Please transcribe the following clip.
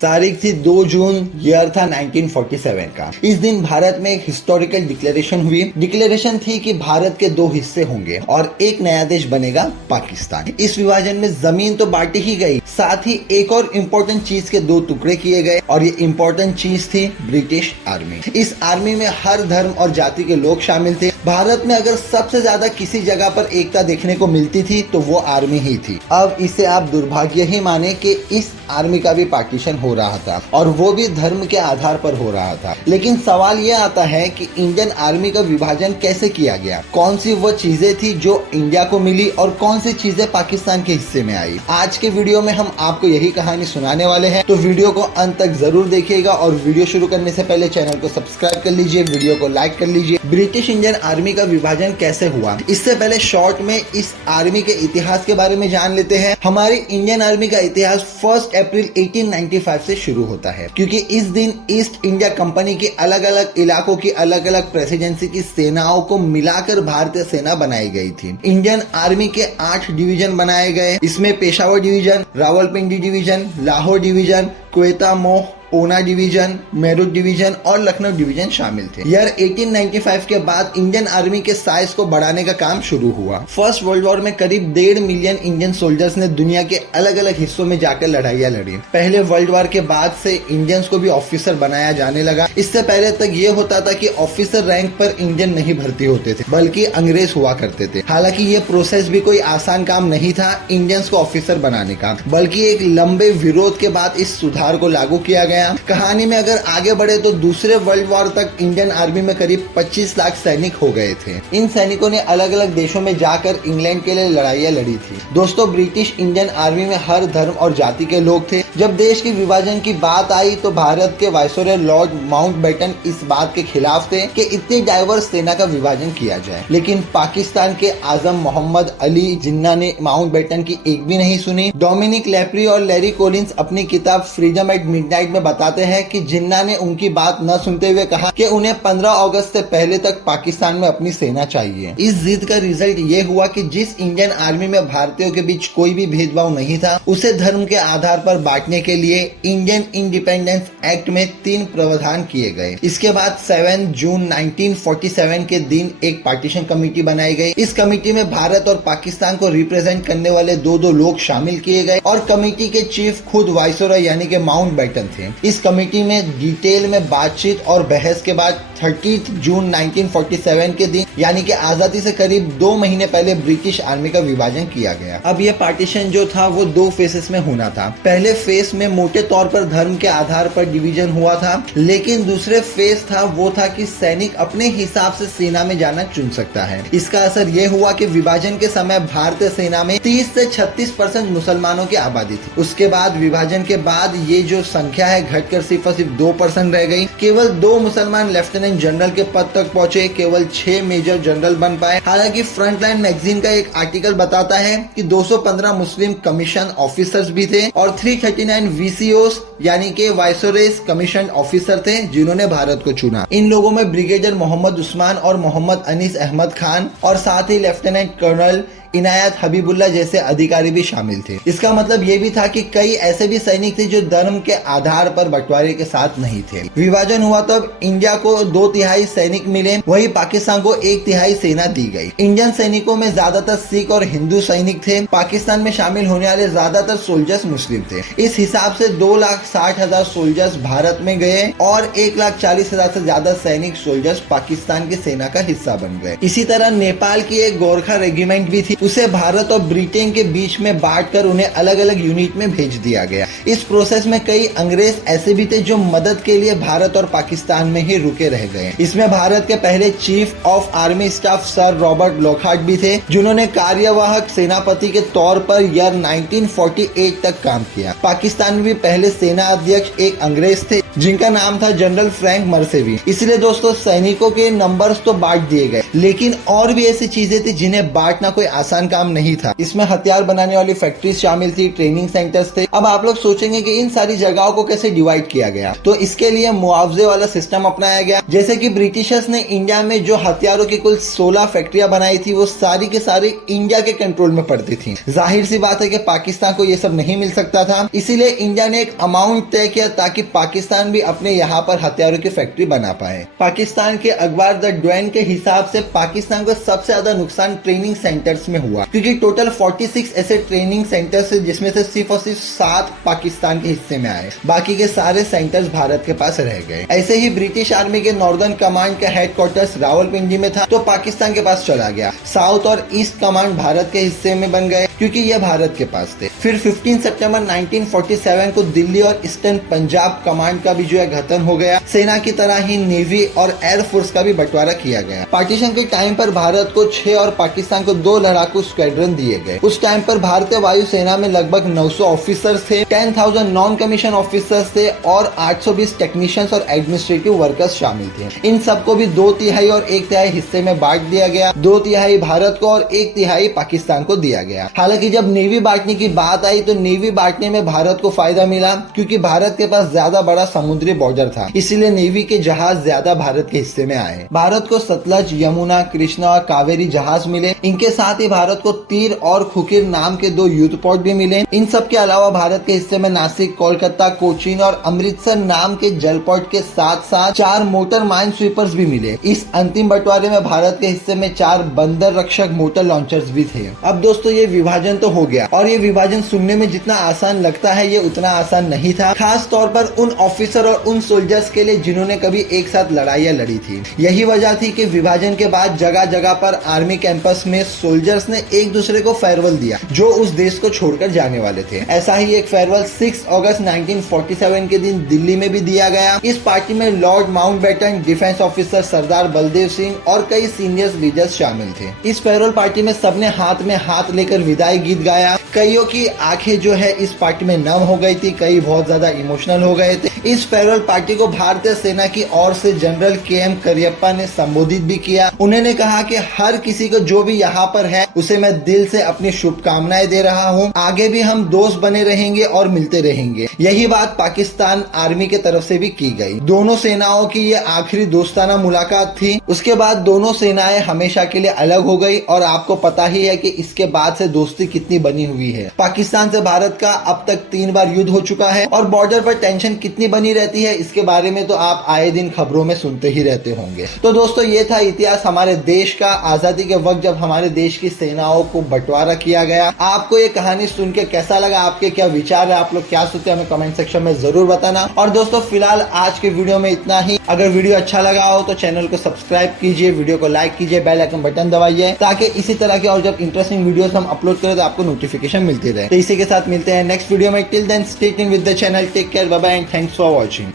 तारीख थी 2 जून, ईयर था 1947 का। इस दिन भारत में एक हिस्टोरिकल डिक्लेरेशन हुई। डिक्लेरेशन थी कि भारत के 2 हिस्से होंगे और एक नया देश बनेगा पाकिस्तान। इस विभाजन में जमीन तो बांटी ही गई, साथ ही एक और इम्पोर्टेंट चीज के 2 टुकड़े किए गए और ये इम्पोर्टेंट चीज थी ब्रिटिश आर्मी। इस आर्मी में हर धर्म और जाति के लोग शामिल थे। भारत में अगर सबसे ज्यादा किसी जगह पर एकता देखने को मिलती थी तो वो आर्मी ही थी। अब इसे आप दुर्भाग्य ही माने कि इस आर्मी का भी पार्टीशन हो रहा था और वो भी धर्म के आधार पर हो रहा था। लेकिन सवाल ये आता है कि इंडियन आर्मी का विभाजन कैसे किया गया, कौन सी वो चीजें थी जो इंडिया को मिली और कौन सी चीजें पाकिस्तान के हिस्से में आई। आज के वीडियो में हम आपको यही कहानी सुनाने वाले हैं, तो वीडियो को अंत तक जरूर देखिएगा और वीडियो शुरू करने से पहले चैनल को सब्सक्राइब कर लीजिए, वीडियो को लाइक कर लीजिए। ब्रिटिश इंडियन आर्मी का विभाजन कैसे हुआ, इससे पहले शॉर्ट में इस आर्मी के इतिहास के बारे में जान लेते हैं। हमारी इंडियन आर्मी का इतिहास 1 अप्रैल 1895 से शुरू होता है, क्योंकि इस दिन ईस्ट इंडिया कंपनी के अलग अलग इलाकों की अलग अलग प्रेसिडेंसी की सेनाओं को मिलाकर भारतीय सेना बनाई गई थी। इंडियन आर्मी के 8 डिवीजन बनाए गए। इसमें Peshawar division, Rawalpindi division, Lahore division, Quetta मोह, ओना डिवीजन, मेरठ डिवीजन और लखनऊ डिवीजन शामिल थे। ईयर 1895 के बाद इंडियन आर्मी के साइज को बढ़ाने का काम शुरू हुआ। फर्स्ट वर्ल्ड वॉर में करीब 1.5 मिलियन इंडियन सोल्जर्स ने दुनिया के अलग अलग हिस्सों में जाकर लड़ाइयाँ लड़ी। पहले वर्ल्ड वॉर के बाद से इंडियंस को भी ऑफिसर बनाया जाने लगा। इससे पहले तक ये होता था कि ऑफिसर रैंक पर इंडियन नहीं भर्ती होते थे, बल्कि अंग्रेज हुआ करते थे। हालांकि ये प्रोसेस भी कोई आसान काम नहीं था इंडियंस को ऑफिसर बनाने का, बल्कि एक लंबे विरोध के बाद इस सुधार को लागू किया गया। कहानी में अगर आगे बढ़े तो दूसरे वर्ल्ड वॉर तक इंडियन आर्मी में करीब 25 लाख सैनिक हो गए थे। इन सैनिकों ने अलग अलग देशों में जाकर इंग्लैंड के लिए लड़ाइयाँ लड़ी थी। दोस्तों, ब्रिटिश इंडियन आर्मी में हर धर्म और जाति के लोग थे। जब देश के विभाजन की बात आई तो भारत के वायसरॉय लॉर्ड माउंटबेटन इस बात के खिलाफ थे कि इतनी डाइवर्स सेना का विभाजन किया जाए। लेकिन पाकिस्तान के आजम मोहम्मद अली जिन्ना ने माउंटबेटन की एक भी नहीं सुनी। डोमिनिक लेप्री और लैरी कोलिंस अपनी किताब फ्रीडम एट मिडनाइट में बताते हैं कि जिन्ना ने उनकी बात न सुनते हुए कहा कि उन्हें 15 अगस्त से पहले तक पाकिस्तान में अपनी सेना चाहिए। इस जिद का रिजल्ट ये हुआ कि जिस इंडियन आर्मी में भारतीयों के बीच कोई भी भेदभाव नहीं था, उसे धर्म के आधार पर बांटने के लिए इंडियन इंडिपेंडेंस एक्ट में 3 प्रावधान किए गए। इसके बाद 7 जून 1947 के दिन एक पार्टीशन कमेटी बनाई गई। इस कमेटी में भारत और पाकिस्तान को रिप्रेजेंट करने वाले 2 लोग शामिल किए गए और कमेटी के चीफ खुद वायसरॉय यानी कि माउंटबेटन थे। इस कमेटी में डिटेल में बातचीत और बहस के बाद 30 जून 1947 के दिन यानी कि आजादी से करीब 2 महीने पहले ब्रिटिश आर्मी का विभाजन किया गया। अब यह पार्टीशन जो था वो 2 फेसेस में होना था। पहले फेस में मोटे तौर पर धर्म के आधार पर डिवीजन हुआ था, लेकिन दूसरे फेस था वो था कि सैनिक अपने हिसाब से सेना में जाना चुन सकता है। इसका असर यह हुआ कि विभाजन के समय भारतीय सेना में 30 से 36% मुसलमानों की आबादी थी। उसके बाद विभाजन के बाद ये जो संख्या है घटकर सिर्फ 2% रह गई। केवल 2 मुसलमान लेफ्टिनेंट जनरल के पद तक पहुंचे, केवल 6 मेजर जनरल बन पाए। हालांकि फ्रंटलाइन मैगजीन का एक आर्टिकल बताता है कि 215 मुस्लिम कमीशन ऑफिसर्स भी थे और 339 वीसीओस यानी कि वायसरॉयज कमीशन ऑफिसर थे जिन्होंने भारत को चुना। इन लोगों में ब्रिगेडियर मोहम्मद उस्मान और मोहम्मद अनीस अहमद खान और साथ ही लेफ्टिनेंट कर्नल इनायत हबीबुल्ला जैसे अधिकारी भी शामिल थे। इसका मतलब ये भी था कि कई ऐसे भी सैनिक थे जो धर्म के आधार पर बंटवारे के साथ नहीं थे। विभाजन हुआ तब इंडिया को 2/3 सैनिक मिले, वही पाकिस्तान को 1/3 सेना दी गई। इंडियन सैनिकों में ज्यादातर सिख और हिंदू सैनिक थे। पाकिस्तान में शामिल होने वाले ज्यादातर सोल्जर्स मुस्लिम थे। इस हिसाब से 2,60,000 सोल्जर्स भारत में गए और 1,40,000 से ज्यादा सैनिक सोल्जर्स पाकिस्तान की सेना का हिस्सा बन गए। इसी तरह नेपाल की एक गोरखा रेजिमेंट भी थी, उसे भारत और ब्रिटेन के बीच में बांटकर उन्हें अलग अलग यूनिट में भेज दिया गया। इस प्रोसेस में कई अंग्रेज ऐसे भी थे जो मदद के लिए भारत और पाकिस्तान में ही रुके रह गए। इसमें भारत के पहले chief of army staff sir Robert Lockhart भी थे, जिन्होंने कार्यवाहक सेनापति के तौर पर ईयर 1948 तक काम किया। पाकिस्तान में भी पहले सेना अध्यक्ष एक अंग्रेज थे जिनका नाम था जनरल फ्रैंक मर्सेवी। इसलिए दोस्तों, सैनिकों के नंबर्स तो बांट दिए गए, लेकिन और भी ऐसी चीजें थी जिन्हें बांटना कोई आसान काम नहीं था। इसमें हथियार बनाने वाली फैक्ट्री शामिल थी, ट्रेनिंग सेंटर्स थे। अब आप लोग सोचेंगे कि इन सारी जगहों को कैसे डिवाइड किया गया, तो इसके लिए मुआवजे वाला सिस्टम अपनाया गया। जैसे कि ब्रिटिशर्स ने इंडिया में जो हथियारों की कुल 16 फैक्ट्रियां बनाई थी, वो सारी के सारी इंडिया के कंट्रोल में पड़ती थी। जाहिर सी बात है कि पाकिस्तान को ये सब नहीं मिल सकता था, इसीलिए इंडिया ने एक अमाउंट तय किया ताकि पाकिस्तान भी अपने यहाँ पर हथियारों की फैक्ट्री बना पाए। पाकिस्तान के अखबार द डॉन के हिसाब से पाकिस्तान को सबसे ज्यादा नुकसान ट्रेनिंग सेंटर्स में हुआ, क्योंकि टोटल 46 ऐसे ट्रेनिंग सेंटर्स है जिसमें से सिर्फ और सिर्फ 7 पाकिस्तान के हिस्से में आए, बाकी के सारे सेंटर्स भारत के पास रह गए। ऐसे ही ब्रिटिश आर्मी के नॉर्दर्न कमांड का हेडक्वार्टर्स रावलपिंडी में था, तो पाकिस्तान के पास चला गया। साउथ और ईस्ट कमांड भारत के हिस्से में बन गए, क्योंकि ये भारत के पास थे। फिर 15 सितंबर 1947 को दिल्ली और ईस्टर्न पंजाब कमांड का भी जो है गठन हो गया। सेना की तरह ही नेवी और एयरफोर्स का भी बंटवारा किया गया। पार्टीशन के टाइम पर भारत को 6 और पाकिस्तान को 2 लड़ाकू स्क्वाड्रन दिए गए। उस टाइम पर भारतीय वायुसेना में लगभग 900 ऑफिसर्स थे, 10,000 नॉन कमीशन ऑफिसर्स थे और 820 टेक्नीशियंस और एडमिनिस्ट्रेटिव वर्कर्स शामिल थे। इन सबको भी 2/3 और 1/3 हिस्से में बांट दिया गया। 2/3 भारत को और 1/3 पाकिस्तान को दिया गया। हालांकि जब नेवी बांटने की बात आई तो नेवी बांटने में भारत को फायदा मिला, क्योंकि भारत के पास ज्यादा बड़ा समुद्री बॉर्डर था, इसीलिए नेवी के जहाज ज्यादा भारत के हिस्से में आए। भारत को सतलज, यमुना, कृष्णा और कावेरी जहाज मिले। इनके साथ ही भारत को तीर और खुकीर नाम के 2 युद्ध पोर्ट भी मिले। इन सब के अलावा भारत के हिस्से में नासिक, कोलकाता, कोचीन और अमृतसर नाम के जल पोर्ट के साथ साथ 4 मोटर माइन स्वीपर्स भी मिले। इस अंतिम बंटवारे में भारत के हिस्से में 4 बंदर रक्षक मोटर लॉन्चर्स भी थे। अब दोस्तों ये विभाजन तो हो गया, और ये विभाजन सुनने में जितना आसान लगता है ये उतना आसान नहीं था, खास तौर पर उन ऑफिसर और उन सोल्जर्स के लिए जिन्होंने कभी एक साथ लड़ाइयां लड़ी थी। यही वजह थी कि विभाजन के बाद जगह जगह पर आर्मी कैंपस में सोल्जर्स ने एक दूसरे को फेयरवेल दिया जो उस देश को छोड़कर जाने वाले थे। ऐसा ही एक फेयरवेल 6 अगस्त 1947 के दिन दिल्ली में भी दिया गया। इस पार्टी में लॉर्ड माउंटबेटन, डिफेंस ऑफिसर सरदार बलदेव सिंह और कई सीनियर लीडर्स शामिल थे। इस फेयरवेल पार्टी में सबने हाथ में हाथ लेकर विदाई गीत गाया। कईयों की आंखें जो है इस पार्टी में नम हो गई थी, कई बहुत ज्यादा इमोशनल हो गए थे। इस फेयरवेल पार्टी को भारतीय सेना की ओर से जनरल KM करियप्पा ने संबोधित भी किया। उन्होंने कहा कि हर किसी को जो भी यहाँ पर है उसे मैं दिल से अपनी शुभकामनाएं दे रहा हूँ। आगे भी हम दोस्त बने रहेंगे और मिलते रहेंगे। यही बात पाकिस्तान आर्मी के तरफ से भी की गई। दोनों सेनाओं की ये आखिरी दोस्ताना मुलाकात थी। उसके बाद दोनों सेनाएं हमेशा के लिए अलग हो गई, और आपको पता ही है कि इसके बाद से दोस्ती कितनी बनी हुई है। पाकिस्तान से भारत का अब तक 3 बार युद्ध हो चुका है, और बॉर्डर पर टेंशन कितनी बनी रहती है इसके बारे में तो आप आए दिन खबरों में सुनते ही रहते होंगे। तो दोस्तों ये था इतिहास हमारे देश का, आजादी के वक्त जब हमारे देश की सेनाओं को बंटवारा किया गया। आपको ये कहानी सुन के कैसा लगा, आपके क्या विचार है, आप लोग क्या सोचते हैं, हमें कमेंट सेक्शन में जरूर बताना। और दोस्तों फिलहाल आज के वीडियो में इतना ही। अगर वीडियो अच्छा लगा हो तो चैनल को सब्सक्राइब कीजिए, वीडियो को लाइक कीजिए, बेल आइकन बटन दबाइए, ताकि इसी तरह के और जब इंटरेस्टिंग वीडियोस हम अपलोड करें तो आपको नोटिफिकेशन मिलती रहे। तो इसी के साथ मिलते हैं नेक्स्ट वीडियो में। Till then stay tuned with the channel, take care, bye bye and thanks for watching.